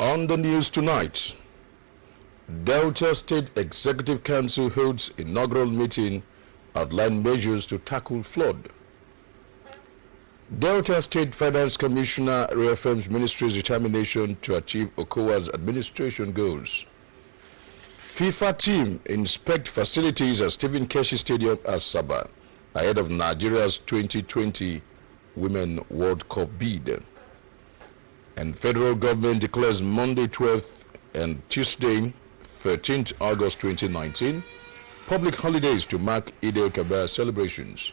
On the news tonight, Delta State Executive Council holds inaugural meeting, outline measures to tackle flood. Delta State Finance Commissioner reaffirms ministry's determination to achieve OCOA's administration goals. FIFA team inspect facilities at Stephen Keshi Stadium at Sabah ahead of Nigeria's 2020 Women World Cup bid. And federal government declares Monday 12th and Tuesday 13th August 2019 public holidays to mark Eid al-Kabir celebrations.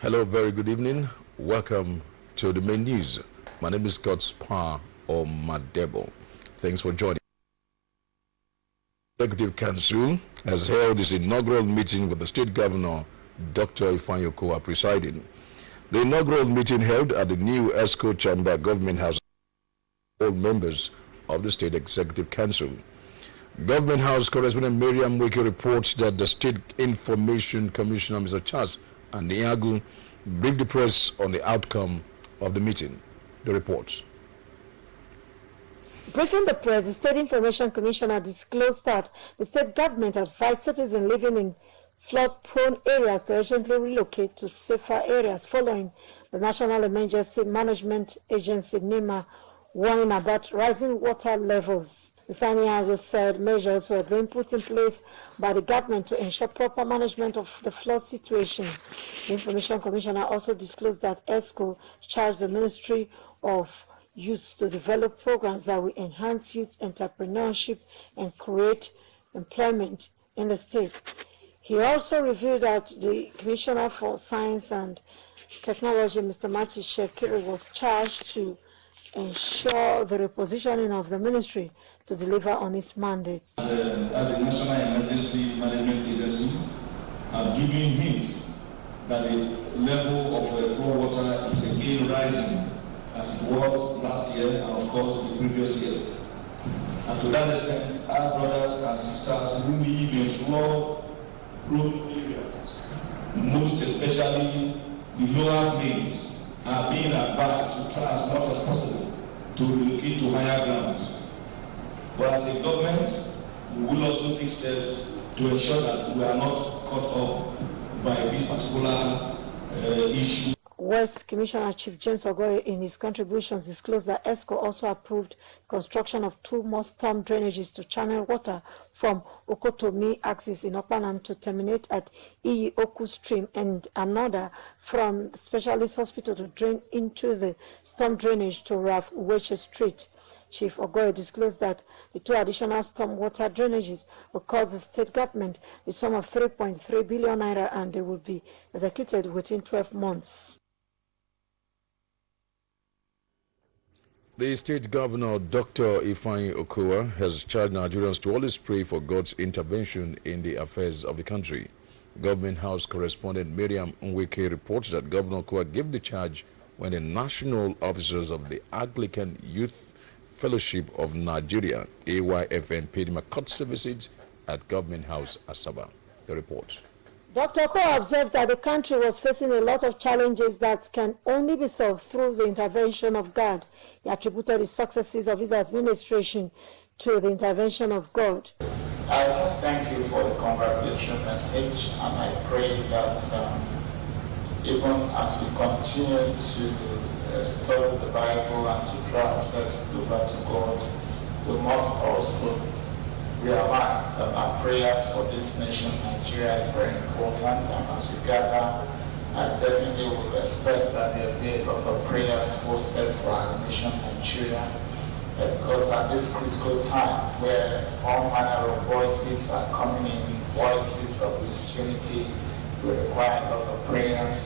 Hello, very good evening. Welcome to the main news. My name is God Spa or Madebo. Thanks for joining. The Executive Council has held its inaugural meeting with the State Governor, Dr. Ifeanyi Okowa, presiding. The inaugural meeting held at the new ESCO Chamber Government House, all members of the State Executive Council. Government House correspondent Miriam Wiki reports that the State Information Commissioner, Mr. Charles Aniagu, briefed the press on the outcome of the meeting. The reports. Briefing the press, the State Information Commissioner disclosed that the state government advised citizens living in flood-prone areas to urgently relocate to safer areas following the National Emergency Management Agency NEMA warning about rising water levels. Mr. Aniago said measures were being put in place by the government to ensure proper management of the flood situation. The Information Commissioner also disclosed that ESCO charged the Ministry of Youth to develop programs that will enhance youth entrepreneurship and create employment in the state. He also revealed that the Commissioner for Science and Technology, Mr. Mati Shekiri, was charged to ensure the repositioning of the ministry to deliver on its mandate. As the National Emergency Management Agency, I'm giving hints that the level of flow water is again rising as it was last year and of course the previous year. And to that extent, our brothers and sisters who live in flood-prone areas, most especially the lower plains, are being advised to try as much as possible to relocate to higher grounds. But as a government, we will also take steps to ensure that we are not caught up by this particular issue. West Commissioner Chief James Ogoye in his contributions disclosed that ESCO also approved construction of 2 more storm drainages to channel water from Okotomi axis in Opanam to terminate at Iyi Oku stream and another from Specialist Hospital to drain into the storm drainage to Raf Uweche Street. Chief Ogoye disclosed that the 2 additional storm water drainages will cost the state government the sum of 3.3 billion naira and they will be executed within 12 months. The state governor, Dr. Ifeanyi Okowa, has charged Nigerians to always pray for God's intervention in the affairs of the country. Government House correspondent Miriam Nweke reports that Governor Okowa gave the charge when the national officers of the Anglican Youth Fellowship of Nigeria, AYFN, paid him a courtesy visit at Government House, Asaba. The report. Dr. Okowa observed that the country was facing a lot of challenges that can only be solved through the intervention of God. He attributed the successes of his administration to the intervention of God. I must thank you for the congratulation message, and I pray that even as we continue to study the Bible and to draw ourselves closer to God, we must also realize that our prayers for this nation, Nigeria, is very important, and as we gather, I definitely would expect that there will be a lot of prayers posted for our nation, Nigeria, because at this critical time where all manner of voices are coming in, voices of disunity, we require a lot of prayers,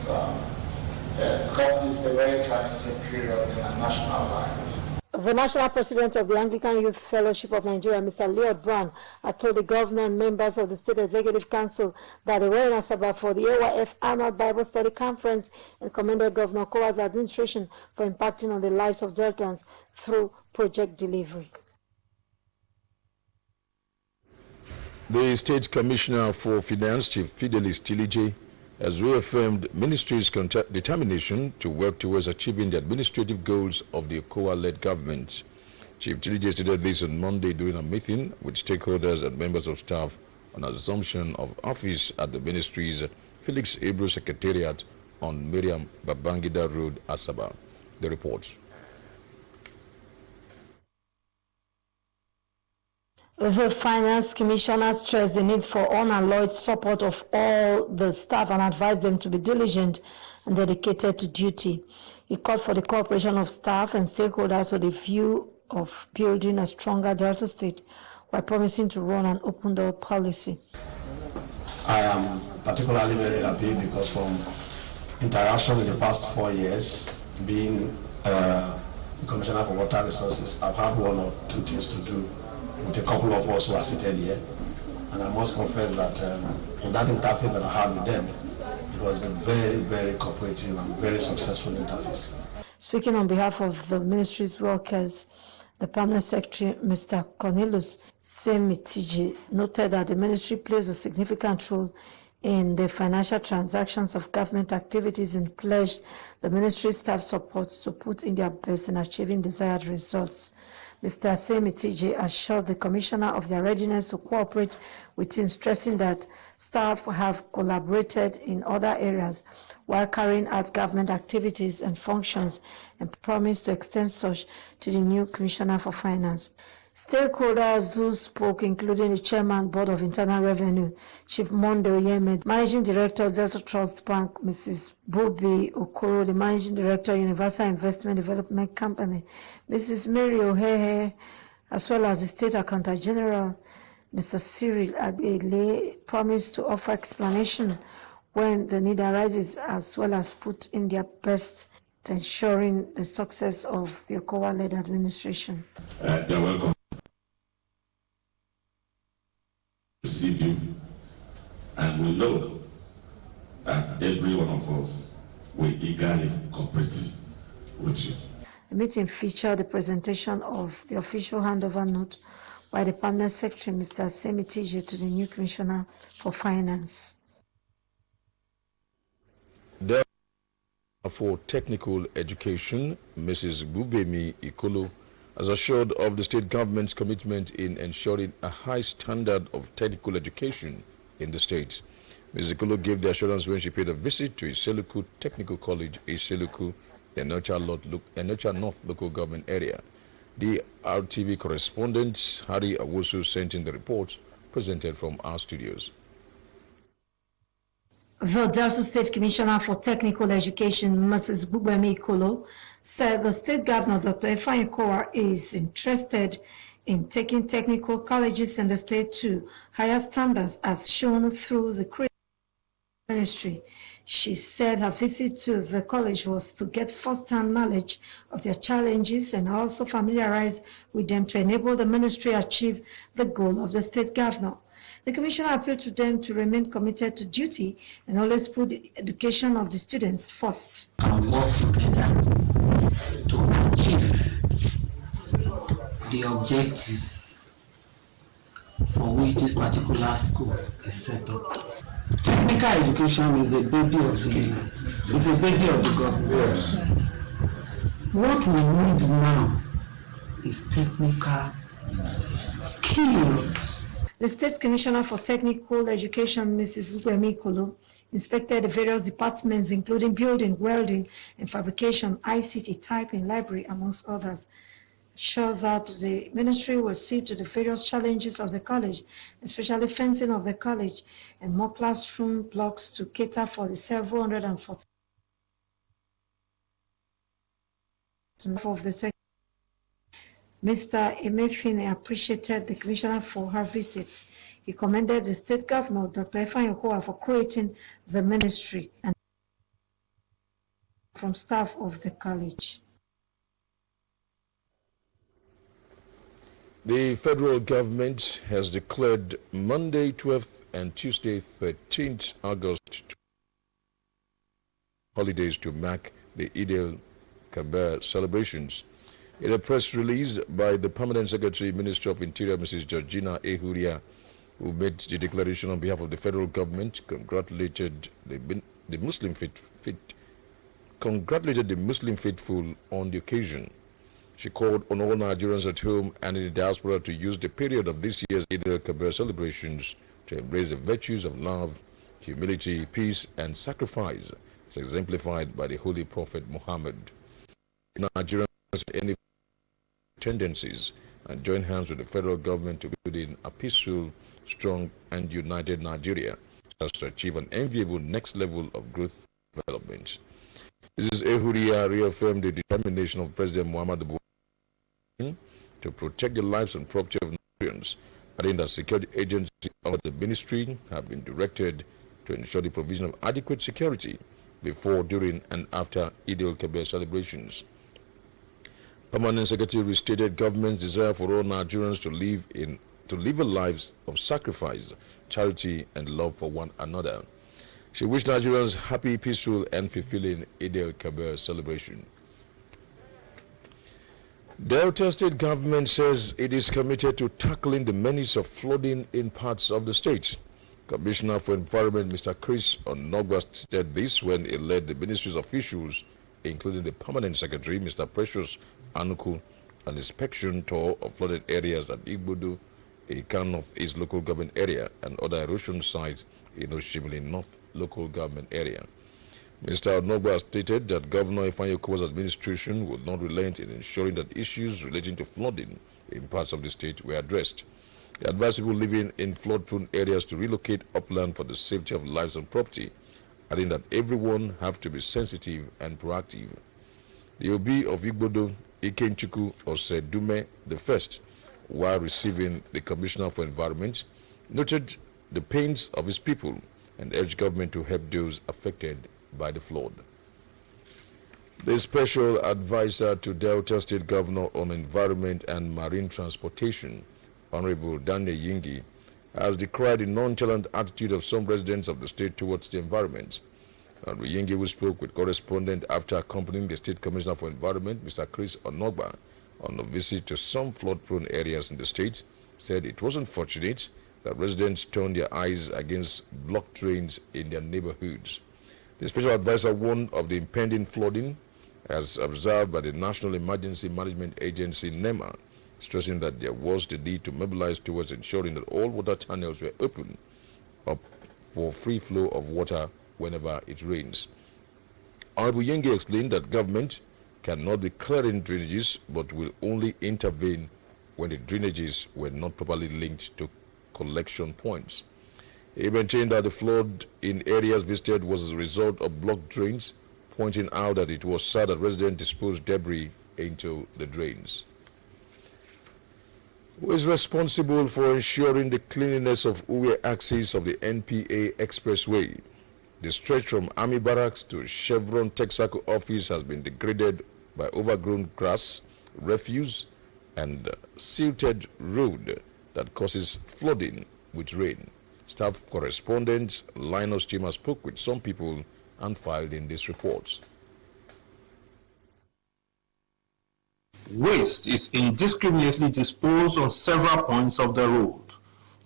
because this is a very challenging period in our national life. The National President of the Anglican Youth Fellowship of Nigeria, Mr. Leod Brown, had told the governor and members of the State Executive Council that they were in Asaba for the AYF Annual Bible Study Conference and commended Governor Okowa's administration for impacting on the lives of Deltans through project delivery. The State Commissioner for Finance, Chief Fidelis Tilije, has reaffirmed ministry's determination to work towards achieving the administrative goals of the Okowa-led government. Chief Tilije stated this on Monday during a meeting with stakeholders and members of staff on assumption of office at the ministry's Felix Ebro Secretariat on Miriam Babangida Road, Asaba. The report. The Finance Commissioner stressed the need for unalloyed support of all the staff and advised them to be diligent and dedicated to duty. He called for the cooperation of staff and stakeholders with a view of building a stronger Delta State while promising to run an open-door policy. I am particularly very happy because from interaction in the past 4 years, being the Commissioner for Water Resources, I've had one or two things to do with a couple of us who are seated here, and I must confess that in that interface that I had with them, it was a very, very cooperative and very successful interface. Speaking on behalf of the ministry's workers, the Permanent Secretary, Mr. Cornelius Semitiji, noted that the ministry plays a significant role in the financial transactions of government activities and pledged the ministry staff support to put in their best in achieving desired results. Mr. Semitiji assured the Commissioner of their readiness to cooperate with him, stressing that staff have collaborated in other areas while carrying out government activities and functions, and promised to extend such to the new Commissioner for Finance. Stakeholders who spoke, including the Chairman, Board of Internal Revenue, Chief Monde Oyeme, Managing Director of Delta Trust Bank, Mrs. Bobi Okoro, the Managing Director, Universal Investment Development Company, Mrs. Mary Ohehe, as well as the State Accountant General, Mr. Cyril Agbele, promised to offer explanation when the need arises, as well as put in their best to ensuring the success of the Okowa-led administration. You're welcome. Receive you, and we know that every one of us will eagerly cooperate with you. The meeting featured the presentation of the official handover note by the Permanent Secretary, Mr. Semitiji, to the new Commissioner for Finance. For Technical Education, Mrs. Bubemi Ikolo, has assured of the state government's commitment in ensuring a high standard of technical education in the state. Ms. Ikolo gave the assurance when she paid a visit to Iseluku Technical College, Iseluku, in Enocha North local government area. The Drtv correspondent, Harry Awusu, sent in the report presented from our studios. The Delta State Commissioner for Technical Education, Mrs. Bubemi Ikolo, said the State Governor, Dr. Ifeanyi Okowa, is interested in taking technical colleges in the state to higher standards as shown through the ministry. She said her visit to the college was to get first-hand knowledge of their challenges and also familiarize with them to enable the ministry achieve the goal of the State Governor. The Commissioner appealed to them to remain committed to duty and always put the education of the students first. And work together to achieve the objectives for which this particular school is set up. Technical education is the baby of the it's a baby of the government. Yes. What we need now is technical skills. The State Commissioner for Technical Education, Mrs. Bubemi Ikolo, inspected the various departments, including building, welding, and fabrication, ICT, typing, library, amongst others. sure that the ministry will see to the various challenges of the college, especially fencing of the college and more classroom blocks to cater for the 740 of the sector. Mr. Emefine appreciated the commissioner for her visit. He commended the state governor, Dr. Ifeanyi Okowa, for creating the ministry and from staff of the college. The federal government has declared Monday 12th and Tuesday 13th August holidays to mark the Eid al-Kabir celebrations. In a press release by the Permanent Secretary, Minister of Interior, Mrs. Georgina Ehuria, who made the declaration on behalf of the federal government, congratulated the Muslim faithful on the occasion. She called on all Nigerians at home and in the diaspora to use the period of this year's Eid al-Kabir celebrations to embrace the virtues of love, humility, peace, and sacrifice, as exemplified by the Holy Prophet Muhammad. Nigerians any tendencies and join hands with the federal government to build in a peaceful, strong, and united Nigeria as to achieve an enviable next level of growth development. Mrs. Ehuria reaffirmed the determination of President Muhammad Buhari to protect the lives and property of Nigerians, adding that security agencies of the ministry have been directed to ensure the provision of adequate security before, during, and after Eid al-Kabir celebrations. Permanent Secretary restated government's desire for all Nigerians to live lives of sacrifice, charity, and love for one another. She wished Nigerians happy, peaceful, and fulfilling Eid al-Kabir celebration. Delta State government says it is committed to tackling the menace of flooding in parts of the state. Commissioner for Environment, Mr. Chris Onogwa, said this when he led the ministry's officials, including the Permanent Secretary, Mr. Precious Anuku, an inspection tour of flooded areas at Igbodo, Ikan of East local government area, and other erosion sites in Oshimili North local government area. Mr. Onogwa stated that Governor Ifeanyi Okowa's administration will not relent in ensuring that issues relating to flooding in parts of the state were addressed. He advised people living in flood-prone areas to relocate upland for the safety of lives and property, adding that everyone have to be sensitive and proactive. The OB of Igbodo, Ikenchuku Osedume I, while receiving the Commissioner for Environment, noted the pains of his people and urged government to help those affected by the flood. The Special Advisor to Delta State Governor on Environment and Marine Transportation, Honorable Daniel Yingi, has decried the nonchalant attitude of some residents of the state towards the environment. Honorable Yingi, who spoke with correspondent after accompanying the State Commissioner for Environment, Mr. Chris Onogba, on a visit to some flood-prone areas in the state, said it was unfortunate that residents turned their eyes against blocked drains in their neighborhoods. The Special Advisor warned of the impending flooding as observed by the National Emergency Management Agency, NEMA, stressing that there was the need to mobilize towards ensuring that all water channels were open up for free flow of water whenever it rains. Honorable Yenge explained that government cannot be clearing drainages but will only intervene when the drainages were not properly linked to collection points. He maintained that the flood in areas visited was a result of blocked drains, pointing out that it was sad that residents disposed debris into the drains. Who is responsible for ensuring the cleanliness of Uwe axis of the NPA Expressway? The stretch from Army Barracks to Chevron Texaco office has been degraded by overgrown grass, refuse, and silted road that causes flooding with rain. Staff correspondent Linus Chima spoke with some people and filed in this report. Waste is indiscriminately disposed on several points of the road.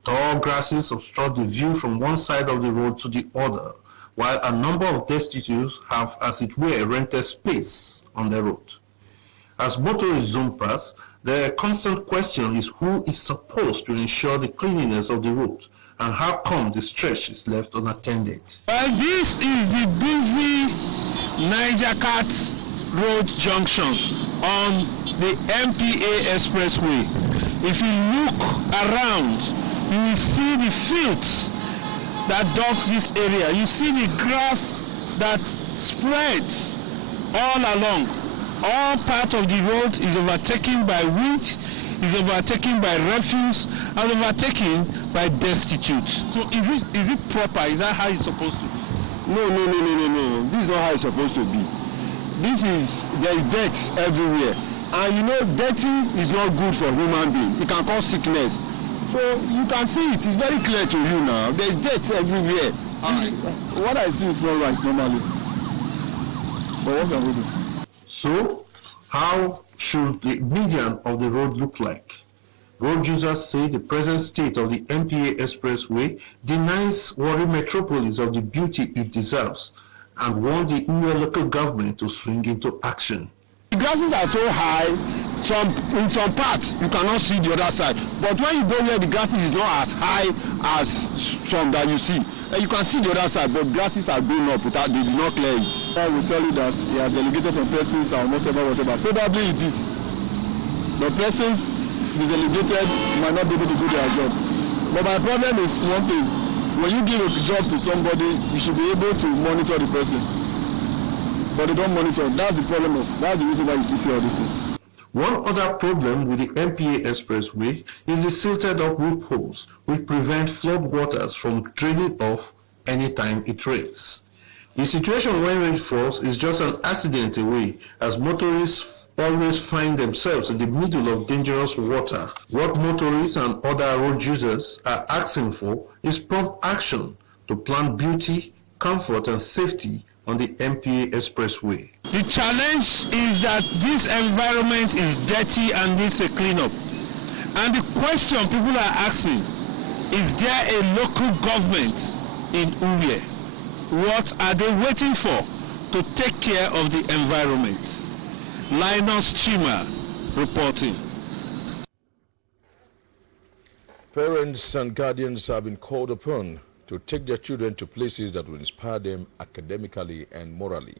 Tall grasses obstruct the view from one side of the road to the other, while a number of destitutes have, as it were, rented space on the road. As motorists zoom past, the constant question is who is supposed to ensure the cleanliness of the road, and how come the stretch is left unattended. Well, this is the busy Niger Cat road junctions on the MPA Expressway. If you look around, you will see the fields that dot this area. You see the grass that spreads all along. All part of the road is overtaken by weed, is overtaken by refuse, and overtaken by destitutes. So is it proper? Is that how it's supposed to be? No. This is not how it's supposed to be. There is dirt everywhere. And you know, dirty is not good for human being. It can cause sickness. So you can see it. It's very clear to you now. There is dirt everywhere. What I see is not right normally. But what can we do? So, how should the median of the road look like? Road users say the present state of the MPA Expressway denies Warri Metropolis of the beauty it deserves and want the Uwe local government to swing into action. The grasses are so high, in some parts you cannot see the other side. But when you go where the grasses is not as high as some that you see, you can see the other side, but grasses are going up without, they did not clear it. I will tell you that he has delegated some persons or whatever. Probably he did. The persons he delegated might not be able to do their job. But my problem is one thing. When you give a job to somebody, you should be able to monitor the person. But they don't monitor. That's the problem. That's the reason why you still see all these things. One other problem with the MPA Expressway is the silted up loopholes which prevent flood waters from draining off anytime it rains. The situation when rain falls is just an accident away, as motorists always find themselves in the middle of dangerous water. What motorists and other road users are asking for is prompt action to plant beauty, comfort and safety on the MPA Expressway. The challenge is that this environment is dirty and needs a cleanup. And the question people are asking, is there a local government in Uwe? What are they waiting for to take care of the environment? Linus Chima reporting. Parents and guardians have been called upon to take their children to places that will inspire them academically and morally.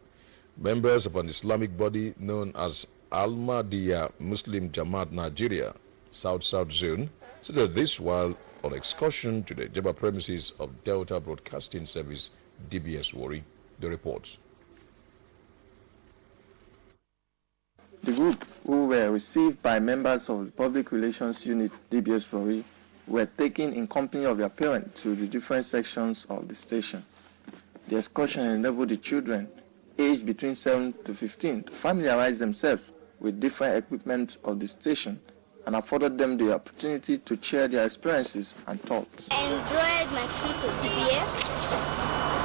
Members of an Islamic body known as Al-Mahdiya Muslim Jamaat Nigeria, South Zone, said this while on excursion to the Jebba premises of Delta Broadcasting Service, DBS Warri. The report. The group, who were received by members of the Public Relations Unit, DBS Warri, were taken in company of their parents to the different sections of the station. The excursion enabled the children, aged between 7 to 15, to familiarize themselves with different equipment of the station and afforded them the opportunity to share their experiences and thoughts. I enjoyed my trip to DBS.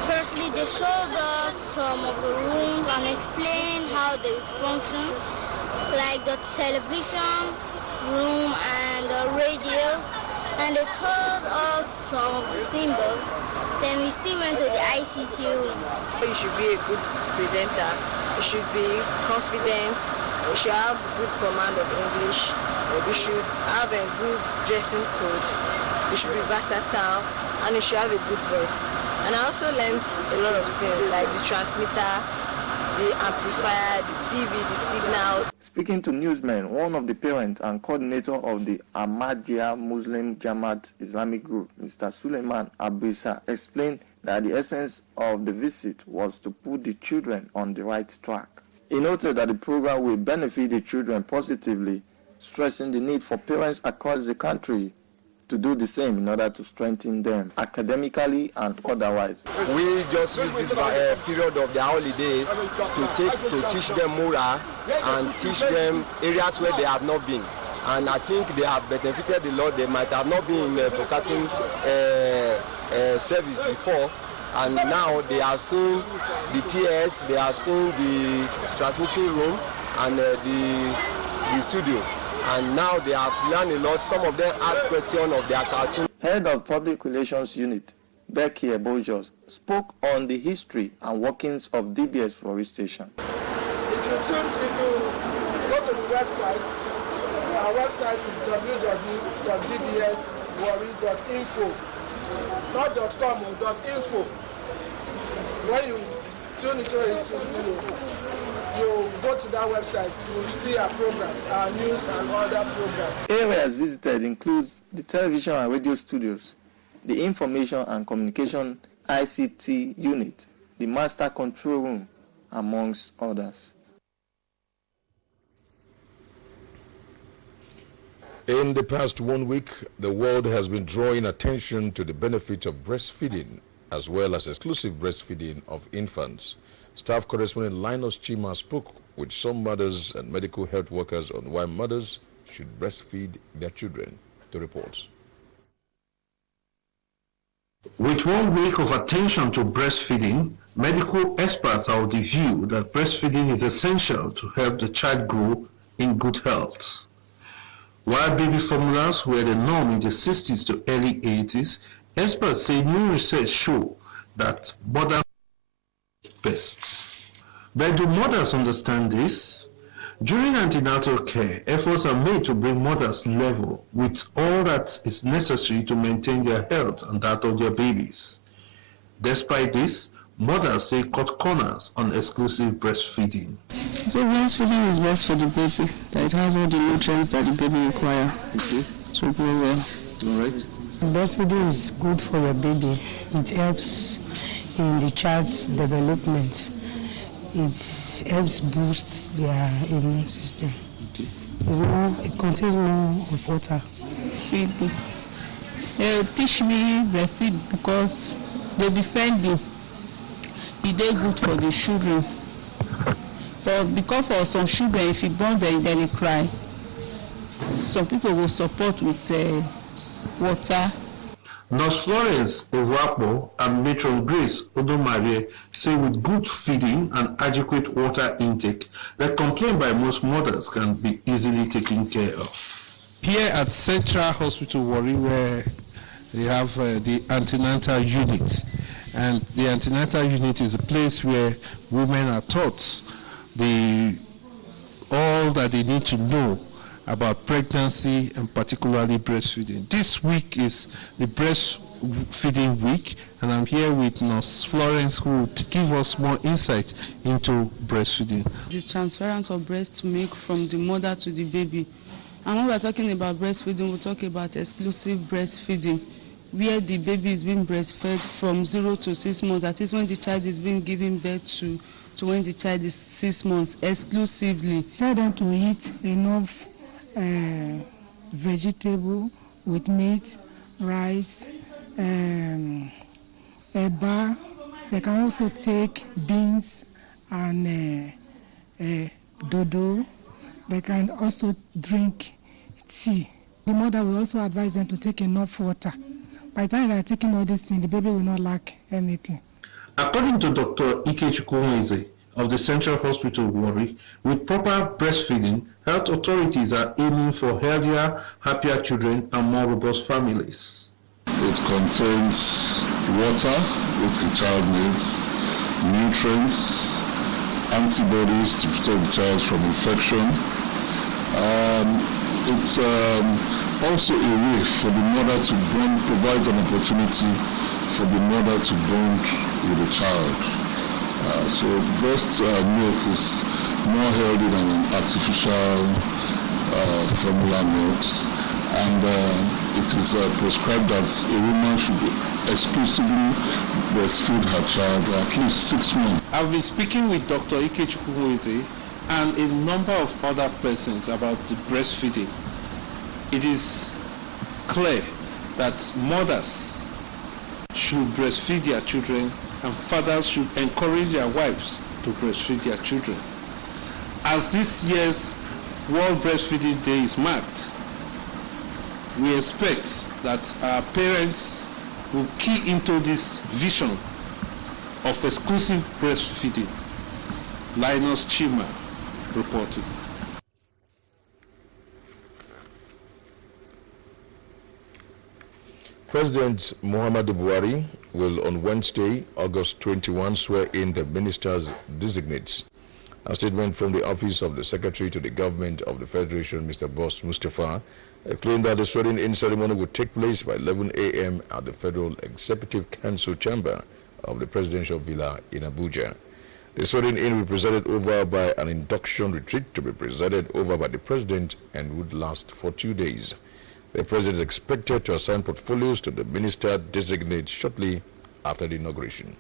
Firstly, they showed us some of the rooms and explained how they function, like the television room and the radio, and they told us some of the symbols. Then we still went to the ICT room. You should be a good presenter, you should be confident, you should have good command of English, you should have a good dressing code, you should be versatile, and you should have a good voice. And I also learned a lot of things like the transmitter, the amplifier, the TV, the signals. Speaking to newsmen, one of the parents and coordinator of the Ahmadiyya Muslim Jamaat Islamic Group, Mr. Suleiman Abisa, explained that the essence of the visit was to put the children on the right track. He noted that the program will benefit the children positively, stressing the need for parents across the country to do the same in order to strengthen them academically and otherwise. We just use this period of their holidays to teach them moral and teach them areas where they have not been. And I think they have benefited a lot. They might have not been in broadcasting service before, and now they have seen the PS, they have seen the transmitting room and the studio. And now they have learned a lot. Some of them ask questions of their cartoon. Head of Public Relations Unit, Becky Ebojos, spoke on the history and workings of DBS Warri Station. If you go to the website, our website is www.dbswarri.info. Not .com or .info. When you tune into it, you go to that website, you will see our programs, our news and other programs. Areas visited includes the television and radio studios, the information and communication ICT unit, the master control room, amongst others. In the past 1 week, the world has been drawing attention to the benefits of breastfeeding, as well as exclusive breastfeeding of infants. Staff correspondent Linus Chima spoke with some mothers and medical health workers on why mothers should breastfeed their children. The reports. With 1 week of attention to breastfeeding, medical experts are of the view that breastfeeding is essential to help the child grow in good health. While baby formulas were the norm in the 60s to early 80s, experts say new research show that mothers best. But do mothers understand this? During antenatal care, efforts are made to bring mothers level with all that is necessary to maintain their health and that of their babies. Despite this, mothers say cut corners on exclusive breastfeeding. So breastfeeding is best for the baby, that it has all the nutrients that the baby requires to grow well. Alright. Breastfeeding is good for your baby. It helps in the child's development. It helps boost their immune system. It contains more of water. They teach me breastfeed because they be friendly. It's good for the children. But because for some children, if you born them, then they cry. Some people will support with water. Nurse Florence Evapo and Matron Grace Odomarie say with good feeding and adequate water intake, the complaint by most mothers can be easily taken care of. Here at Central Hospital Warri, where they have the antenatal unit, and the antenatal unit is a place where women are taught all that they need to know about pregnancy and particularly breastfeeding. This week is the breastfeeding week, and I'm here with Nurse Florence, who will give us more insight into breastfeeding. The transference of breast milk from the mother to the baby. And when we're talking about breastfeeding, we'll talk about exclusive breastfeeding, where the baby is being breastfed from 0 to 6 months. That is when the child is being given birth to when the child is 6 months, exclusively. Tell them to eat enough vegetable with meat, rice, eba. They can also take beans and dodo. They can also drink tea. The mother will also advise them to take enough water. By the time they are taking all these things, the baby will not lack anything. According to Dr. Ikechukwu of the Central Hospital Warri, with proper breastfeeding, health authorities are aiming for healthier, happier children and more robust families. It contains water, which the child needs, nutrients, antibodies to protect the child from infection. It's also a way for the mother to bond, provides an opportunity for the mother to bond with the child. So breast milk is more healthy than an artificial formula milk, and it is prescribed that a woman should exclusively breastfeed her child at least 6 months. I've been speaking with Dr. Ikechukwu and a number of other persons about the breastfeeding. It is clear that mothers should breastfeed their children and fathers should encourage their wives to breastfeed their children. As this year's World Breastfeeding Day is marked, we expect that our parents will key into this vision of exclusive breastfeeding. Linus Chima reporting. President Muhammadu Buhari will on Wednesday, August 21, swear in the ministers designates. A statement from the office of the Secretary to the Government of the Federation, Mr. Boss Mustafa, claimed that the swearing-in ceremony would take place by 11 a.m. at the Federal Executive Council chamber of the Presidential Villa in Abuja. The swearing-in will be presided over by an induction retreat to be presided over by the President and would last for 2 days. The President is expected to assign portfolios to the minister designated shortly after the inauguration.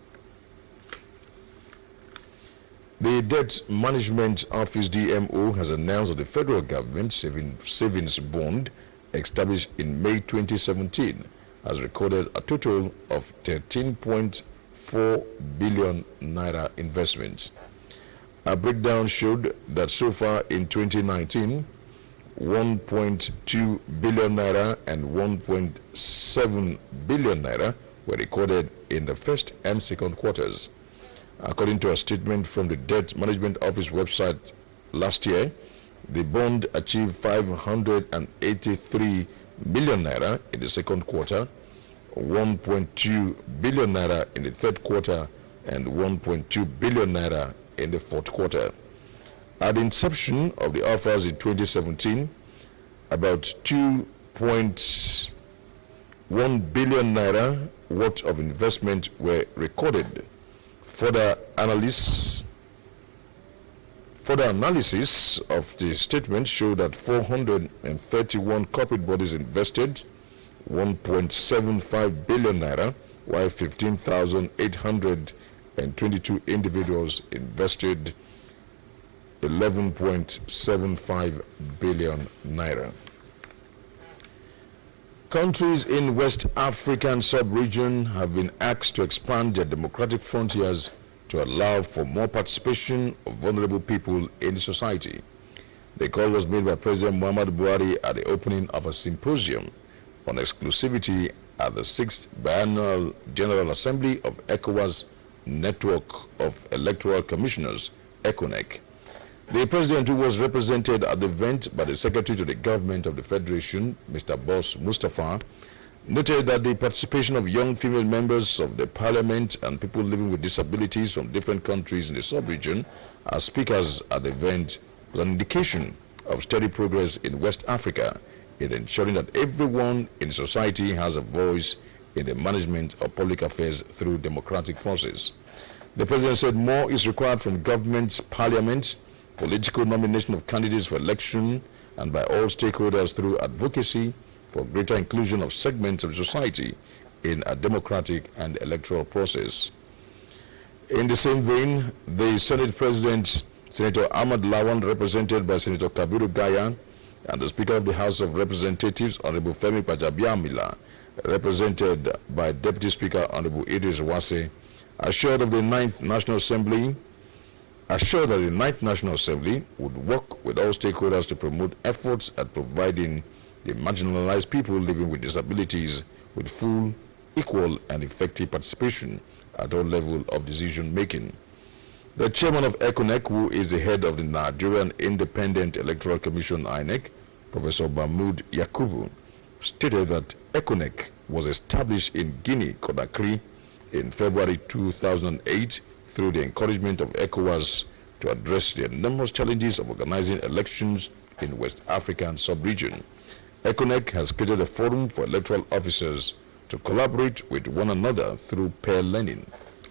The Debt Management Office DMO has announced that the federal government savings bond established in May 2017 has recorded a total of 13.4 billion naira investments. A breakdown showed that so far in 2019, 1.2 billion naira and 1.7 billion naira were recorded in the first and second quarters. According to a statement from the Debt Management Office website last year, the bond achieved 583 million naira in the second quarter, 1.2 billion naira in the third quarter, and 1.2 billion naira in the fourth quarter. At the inception of the offers in 2017, about 2.1 billion naira worth of investment were recorded. Further analysis of the statement showed that 431 corporate bodies invested 1.75 billion naira, while 15,822 individuals invested 11.75 billion naira. Countries in West African sub-region have been asked to expand their democratic frontiers to allow for more participation of vulnerable people in society. The call was made by President Muhammadu Buhari at the opening of a symposium on exclusivity at the 6th Biennial General Assembly of ECOWAS Network of Electoral Commissioners, ECONEC. The President, who was represented at the event by the Secretary to the Government of the Federation, Mr. Boss Mustafa, noted that the participation of young female members of the Parliament and people living with disabilities from different countries in the sub-region as speakers at the event was an indication of steady progress in West Africa in ensuring that everyone in society has a voice in the management of public affairs through democratic process. The President said more is required from governments, parliaments, political nomination of candidates for election, and by all stakeholders through advocacy for greater inclusion of segments of society in a democratic and electoral process. In the same vein, the Senate President, Senator Ahmad Lawan, represented by Senator Kabiru Gaya, and the Speaker of the House of Representatives, Honorable Femi Pajabiamila, represented by Deputy Speaker Honorable Idris Wase, assured that the Ninth National Assembly would work with all stakeholders to promote efforts at providing the marginalized people living with disabilities with full, equal, and effective participation at all levels of decision making. The chairman of ECONEC, who is the head of the Nigerian Independent Electoral Commission (INEC), Professor Mahmoud Yakubu, stated that ECONEC was established in Guinea, Conakry, in February 2008 through the encouragement of ECOWAS to address the enormous challenges of organizing elections in West African sub-region. ECONEC has created a forum for electoral officers to collaborate with one another through peer learning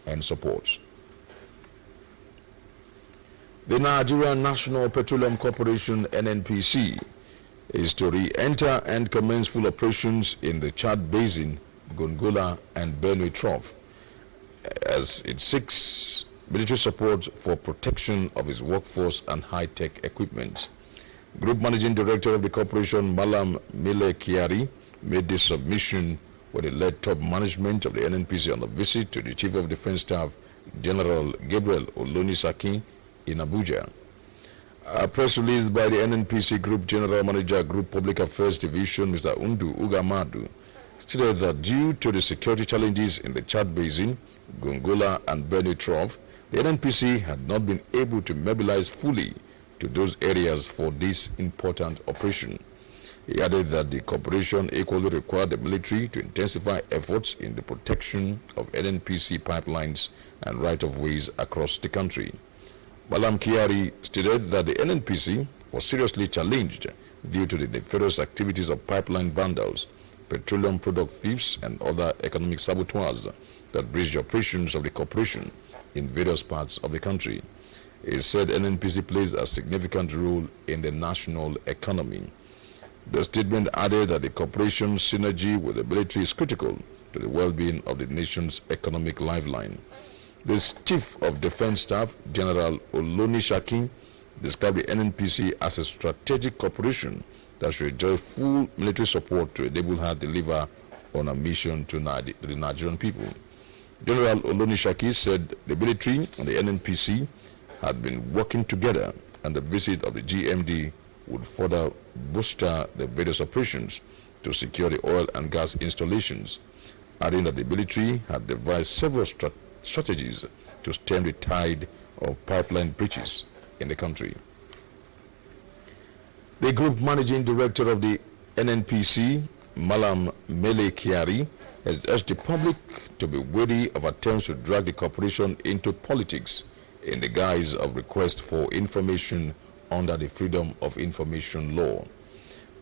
and support. The Nigerian National Petroleum Corporation (NNPC) is to re-enter and commence full operations in the Chad Basin, Gongola, and Benue Trough as it seeks military support for protection of its workforce and high-tech equipment. Group Managing Director of the corporation, Malam Mile Kiari, made this submission when he led top management of the NNPC on a visit to the Chief of Defense Staff, General Gabriel Olonisaki, in Abuja. A press release by the NNPC Group General Manager, Group Public Affairs Division, Mr. Undu Ugamadu, stated that due to the security challenges in the Chad Basin, Gongola, and Benue Trough, the NNPC had not been able to mobilize fully to those areas for this important operation. He added that the corporation equally required the military to intensify efforts in the protection of NNPC pipelines and right-of-ways across the country. Malam Kiari stated that the NNPC was seriously challenged due to the nefarious activities of pipeline vandals, petroleum product thieves, and other economic saboteurs that breached the operations of the corporation, in various parts of the country. It said NNPC plays a significant role in the national economy. The statement added that the corporation's synergy with the military is critical to the well-being of the nation's economic lifeline. The Chief of Defense Staff, General Oloni Shaki, described the NNPC as a strategic corporation that should enjoy full military support to enable her deliver on a mission to the Nigerian people. General Oloni Shaki said the military and the NNPC had been working together, and the visit of the GMD would further bolster the various operations to secure the oil and gas installations, adding that the military had devised several strategies to stem the tide of pipeline breaches in the country. The Group Managing Director of the NNPC, Malam Mele Kiari, has urged the public to be wary of attempts to drag the corporation into politics in the guise of request for information under the Freedom of Information Law.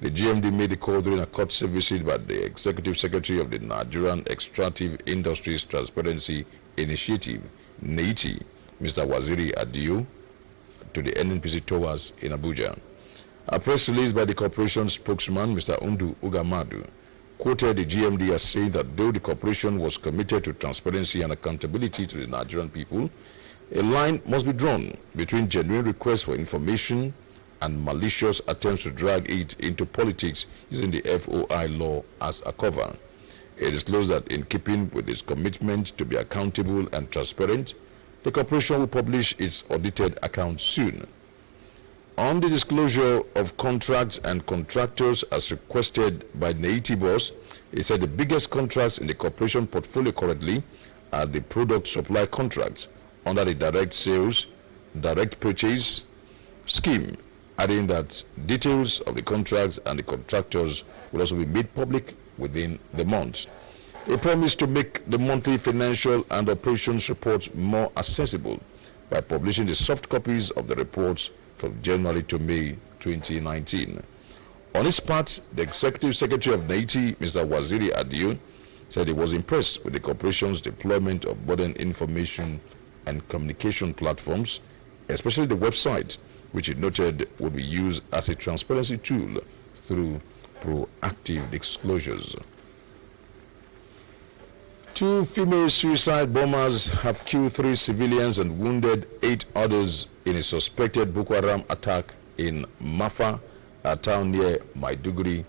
The GMD made the call during a courtesy visit by the Executive Secretary of the Nigerian Extractive Industries Transparency Initiative, NEITI, Mr. Waziri Adio, to the NNPC Towers in Abuja. A press release by the corporation spokesman, Mr. Undu Ugamadu, quoted the GMD as saying that though the corporation was committed to transparency and accountability to the Nigerian people, a line must be drawn between genuine requests for information and malicious attempts to drag it into politics using the FOI law as a cover. It is close that in keeping with its commitment to be accountable and transparent, the corporation will publish its audited accounts soon. On the disclosure of contracts and contractors as requested by NEITI boss, it said the biggest contracts in the corporation portfolio currently are the product supply contracts under the direct sales, direct purchase scheme, adding that details of the contracts and the contractors will also be made public within the month. They promised to make the monthly financial and operations reports more accessible by publishing the soft copies of the reports from January to May 2019. On his part, the Executive Secretary of NEITI, Mr. Waziri Adio, said he was impressed with the corporation's deployment of modern information and communication platforms, especially the website, which he noted would be used as a transparency tool through proactive disclosures. 2 female suicide bombers have killed 3 civilians and wounded 8 others in a suspected Boko Haram attack in Mafa, a town near Maiduguri.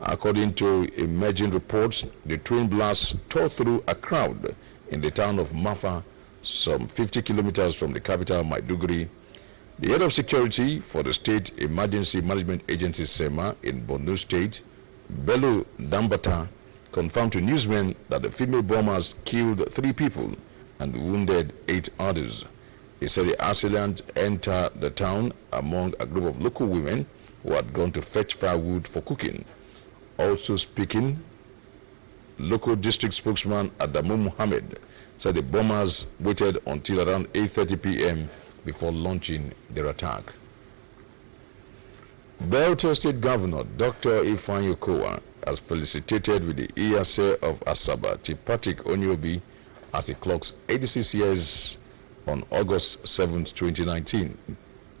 According to emerging reports, the twin blasts tore through a crowd in the town of Mafa, some 50 kilometers from the capital Maiduguri. The head of security for the State Emergency Management Agency SEMA in Borno State, Bello Dambata, confirmed to newsmen that the female bombers killed 3 people and wounded 8 others. He said the assailant entered the town among a group of local women who had gone to fetch firewood for cooking. Also speaking, local district spokesman Adamu Muhammad said the bombers waited until around 8:30 p.m. before launching their attack. Delta State Governor Dr. Ifeanyi Okowa has felicitated with the Iyase of Asaba, Chief Patrick Onyobi, as he clocks 86 years on August 7, 2019.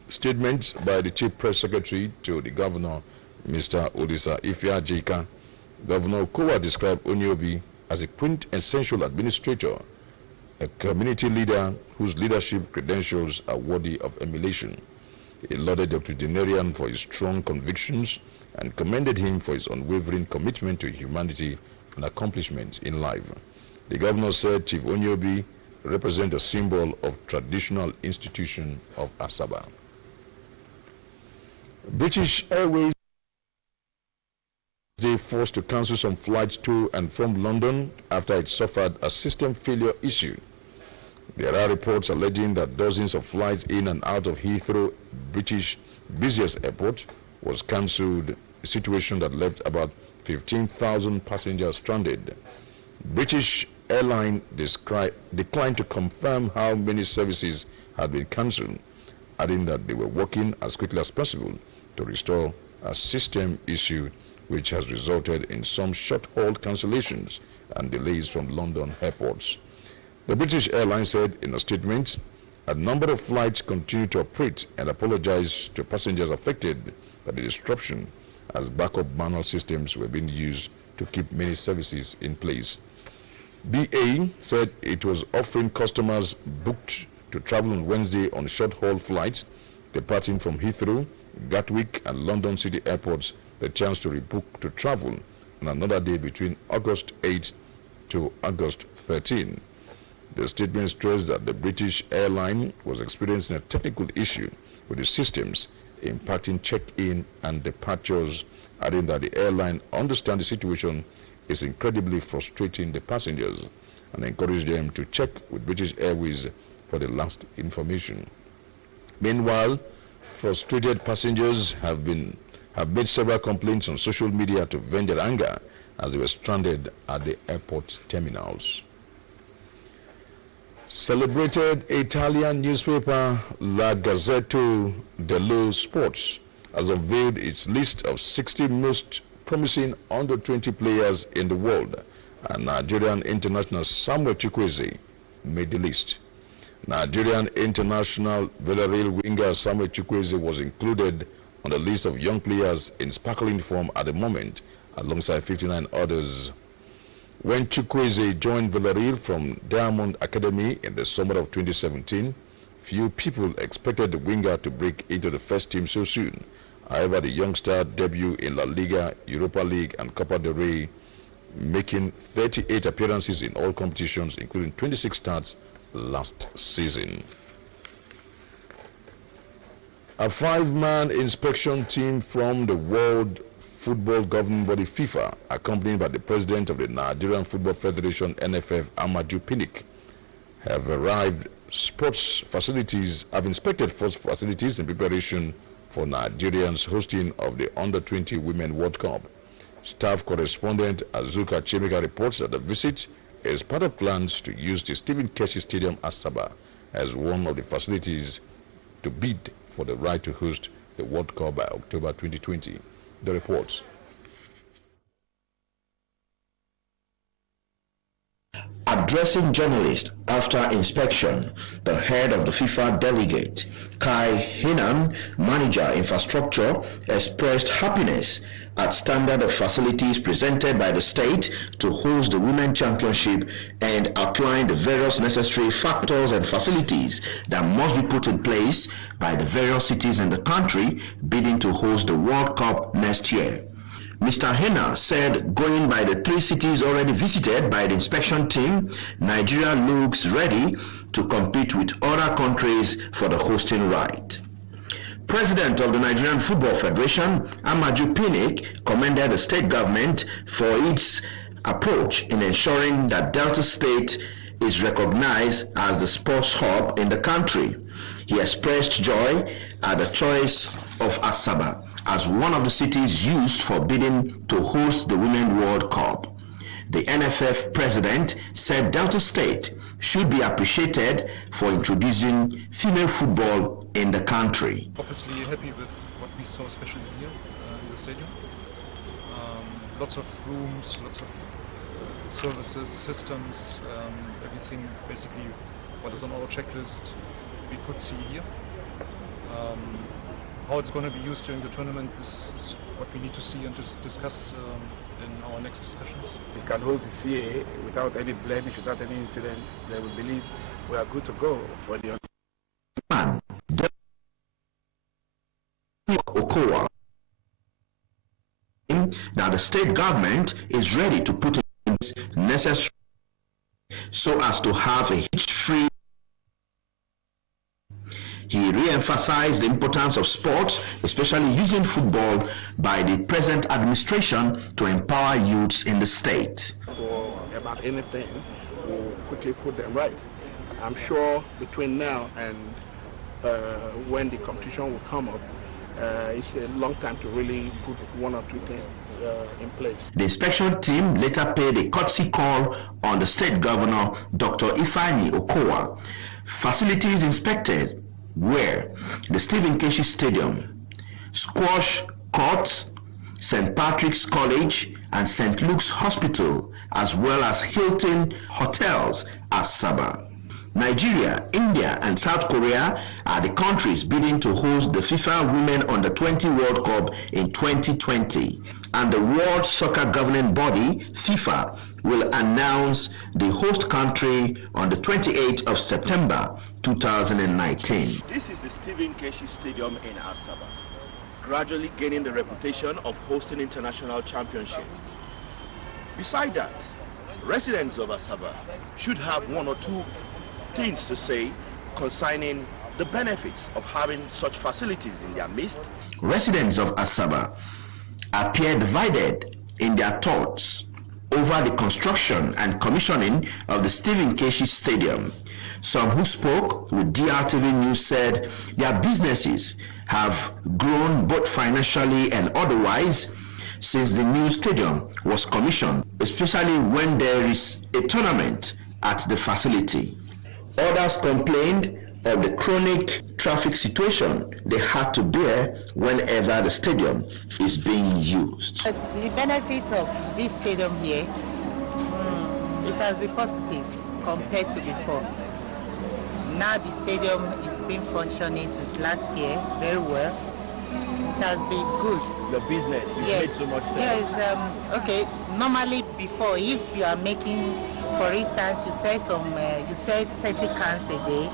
Statements by the Chief Press Secretary to the Governor, Mr. Odisa Ifeajika, Governor Okowa described Onyobi as a quintessential administrator, a community leader whose leadership credentials are worthy of emulation. He lauded Dr. Denerian for his strong convictions and commended him for his unwavering commitment to humanity and accomplishments in life. The governor said Chief Onyobi represents a symbol of traditional institution of Asaba. British Airways is forced to cancel some flights to and from London after it suffered a system failure issue. There are reports alleging that dozens of flights in and out of Heathrow, British busiest airport, was cancelled, a situation that left about 15,000 passengers stranded. British Airline declined to confirm how many services had been cancelled, adding that they were working as quickly as possible to restore a system issue which has resulted in some short-haul cancellations and delays from London airports. The British Airlines said in a statement, a number of flights continue to operate and apologize to passengers affected by the disruption as backup manual systems were being used to keep many services in place. BA said it was offering customers booked to travel on Wednesday on short-haul flights departing from Heathrow, Gatwick and London City airports the chance to rebook to travel on another day between August 8 to August 13. The statement stressed that the British airline was experiencing a technical issue with the systems impacting check-in and departures, adding that the airline understands the situation is incredibly frustrating the passengers and encouraged them to check with British Airways for the last information. Meanwhile, frustrated passengers have made several complaints on social media to vent their anger as they were stranded at the airport terminals. Celebrated Italian newspaper La Gazzetta dello Sports has unveiled its list of 60 most promising under-20 players in the world, and Nigerian international Samuel Chukwueze made the list. Nigerian international Villarreal winger Samuel Chukwueze was included on the list of young players in sparkling form at the moment, alongside 59 others. When Chukwueze joined Villarreal from Diamond Academy in the summer of 2017, few people expected the winger to break into the first team so soon. However, the youngster debuted in La Liga, Europa League and Copa del Rey, making 38 appearances in all competitions, including 26 starts last season. A 5-man inspection team from the World Football Governing Body FIFA, accompanied by the President of the Nigerian Football Federation NFF, Amaju Pinnick, have inspected sports facilities in preparation for Nigerians hosting of the Under-20 Women World Cup. Staff correspondent Azuka Chemika reports that the visit is part of plans to use the Stephen Keshi Stadium Asaba as one of the facilities to bid for the right to host the World Cup by October 2020. The reports. Addressing journalists after inspection, the head of the FIFA delegate, Kai Hinan, manager infrastructure, expressed happiness at standard of facilities presented by the state to host the Women's Championship and outlined the various necessary factors and facilities that must be put in place by the various cities in the country bidding to host the World Cup next year. Mr. Hena said, going by the 3 cities already visited by the inspection team, Nigeria looks ready to compete with other countries for the hosting right. President of the Nigerian Football Federation, Amaju Pinnick, commended the state government for its approach in ensuring that Delta State is recognized as the sports hub in the country. He expressed joy at the choice of Asaba as one of the cities used for bidding to host the Women's World Cup. The NFF president said Delta State should be appreciated for introducing female football in the country. Obviously happy with what we saw, especially here in the stadium. Lots of rooms, lots of services, systems, everything basically what is on our checklist we could see here. How it's going to be used during the tournament is what we need to see and discuss in our next discussions. We can host the CAA without any blemish, without any incident. They will believe we are good to go for the Okowa. That the state government is ready to put in necessary so as to have a hitch-free. He re-emphasized the importance of sports, especially using football by the present administration to empower youths in the state. For about anything, we'll quickly put them right. I'm sure between now and when the competition will come up, it's a long time to really put 1 or 2 things in place. The inspection team later paid a courtesy call on the state governor, Dr. Ifeanyi Okowa. Facilities inspected were the Stephen Keshi Stadium, Squash Courts, St. Patrick's College and St. Luke's Hospital, as well as Hilton Hotels Asaba. Nigeria, India, and South Korea are the countries bidding to host the FIFA Women Under-20 World Cup in 2020, and the World Soccer Governing Body, FIFA, will announce the host country on the 28th of September 2019. This is the Stephen Keshi Stadium in Asaba, gradually gaining the reputation of hosting international championships. Besides that, residents of Asaba should have one or two things to say concerning the benefits of having such facilities in their midst. Residents of Asaba appear divided in their thoughts over the construction and commissioning of the Stephen Keshi Stadium. Some who spoke with DRTV News said their businesses have grown both financially and otherwise since the new stadium was commissioned, especially when there is a tournament at the facility. Others complained of the chronic traffic situation they had to bear whenever the stadium is being used. The benefit of this stadium here, it has been positive compared to before. Now the stadium is been functioning since last year very well. It has been good. The business, it made so much sense. Yes, okay. Normally before, if you are making, for instance, you sell 30 cans a day.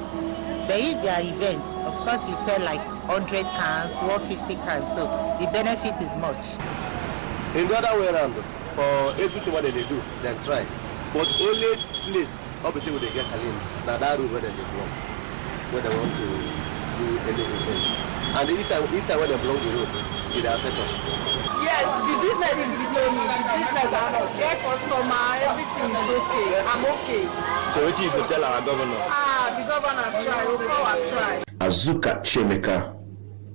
But if there are events, of course you sell like 100 cans, 150 cans. So the benefit is much. In the other way around, for everything what they do, they try. But only place, obviously, when they get challenged, that route where they belong, where they want to do any event. And each time when they block the road, it affects us. Yes, the business is slowly. The business are not. Get customer, everything is okay. I'm okay. So what you could tell our governor? The governor try, Okowa try. Azuka Chemeka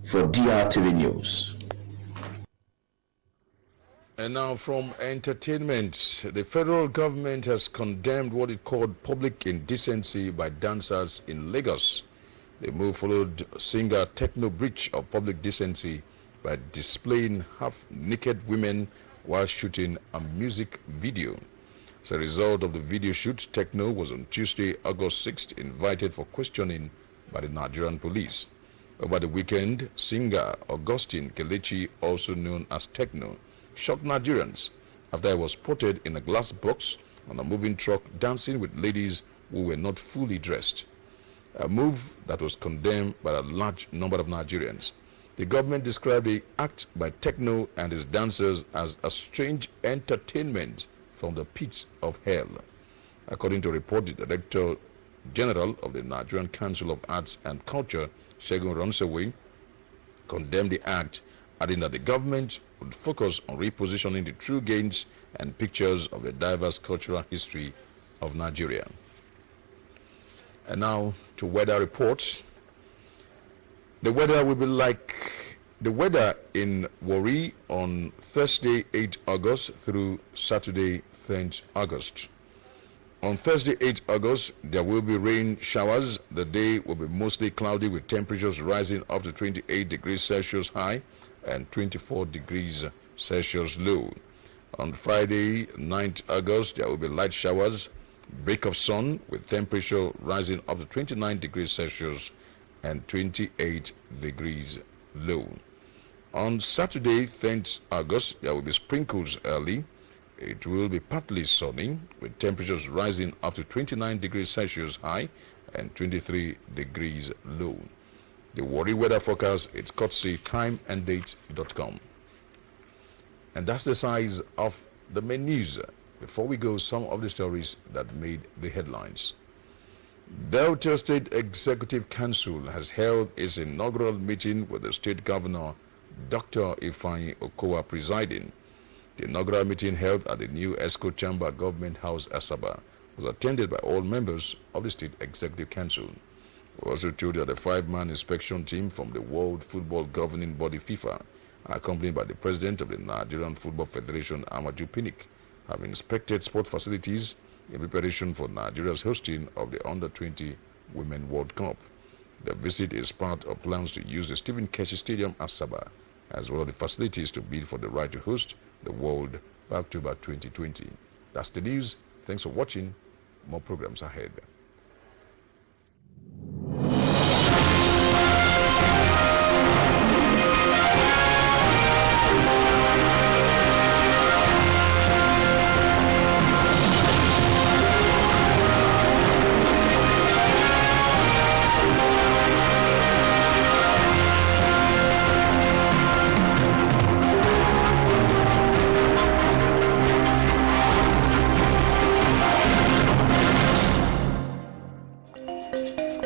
for DRTV News. And now from entertainment, the federal government has condemned what it called public indecency by dancers in Lagos. The move followed singer Techno breach of public decency by displaying half-naked women while shooting a music video. As a result of the video shoot, Techno was on Tuesday, August 6th, invited for questioning by the Nigerian police. Over the weekend, singer Augustine Kelechi, also known as Techno, shocked Nigerians after he was spotted in a glass box on a moving truck dancing with ladies who were not fully dressed. A move that was condemned by a large number of Nigerians. The government described the act by Techno and his dancers as a strange entertainment from the pits of hell. According to a report, the Director General of the Nigerian Council of Arts and Culture, Segun Ronsewe, condemned the act, adding that the government would focus on repositioning the true gains and pictures of the diverse cultural history of Nigeria. And now to weather reports. The weather will be like the weather in Warri on Thursday 8 August through Saturday 10th August. On Thursday 8 August, there will be rain showers. The day will be mostly cloudy with temperatures rising up to 28 degrees Celsius high and 24 degrees Celsius low. On Friday 9th August, there will be light showers, break of sun with temperature rising up to 29 degrees Celsius and 28 degrees low. On Saturday 10th August, there will be sprinkles early. It will be partly sunny with temperatures rising up to 29 degrees Celsius high and 23 degrees low. The Warri weather forecast is courtesy timeanddate.com. And that's the size of the main news. Before we go, some of the stories that made the headlines. Delta State Executive Council has held its inaugural meeting with the State Governor, Dr. Ifeanyi Okowa, presiding. The inaugural meeting held at the new ESCO Chamber Government House, Asaba, was attended by all members of the State Executive Council. We also told that the 5-man inspection team from the World Football Governing Body FIFA, accompanied by the President of the Nigerian Football Federation, Amaju Pinnick, have inspected sport facilities in preparation for Nigeria's hosting of the Under-20 Women World Cup. The visit is part of plans to use the Stephen Keshi Stadium, Asaba, as well as the facilities to bid for the right to host the World by October 2020. That's the news. Thanks for watching. More programs ahead.